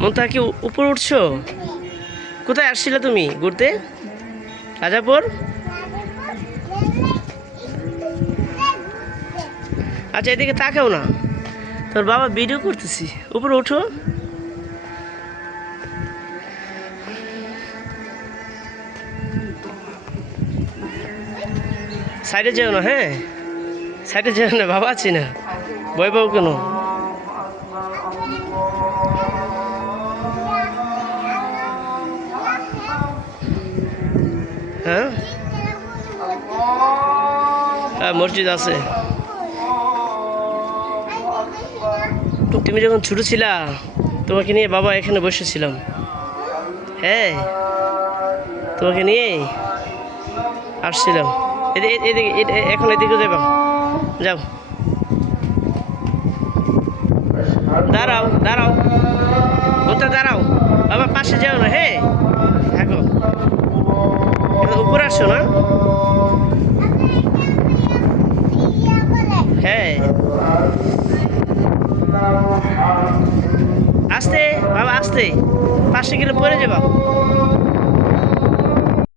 মমতা কি উপরে উঠছো? কোথায় আসছিলে তুমি ঘুরতে? রাজাপুর? আচ্ছা, এদিকে তাকাও না, তোর বাবা ভিডিও করতেছি। উপরে উঠো। সাইডে যেও না, হ্যাঁ সাইডে যেও না, বাবা আছি না, ভয় পাও কেন? হ্যাঁ হ্যাঁ, মসজিদ আছে। তুমি যখন ছোট ছিলা, তোমাকে নিয়ে বাবা এখানে বসেছিলাম। হ্যাঁ, তোমাকে নিয়ে আসছিলাম। এদিকে এখন এদিকে যাবো, যাও। দাঁড়াও দাঁড়াও, ওটা দাঁড়াও, বাবা পাশে যাও না, হ্যাঁ থাকো। উপরে আসছো না? হ্যাঁ, আস্তে বাবা আস্তে, পাশে গেলে পড়ে যাবা।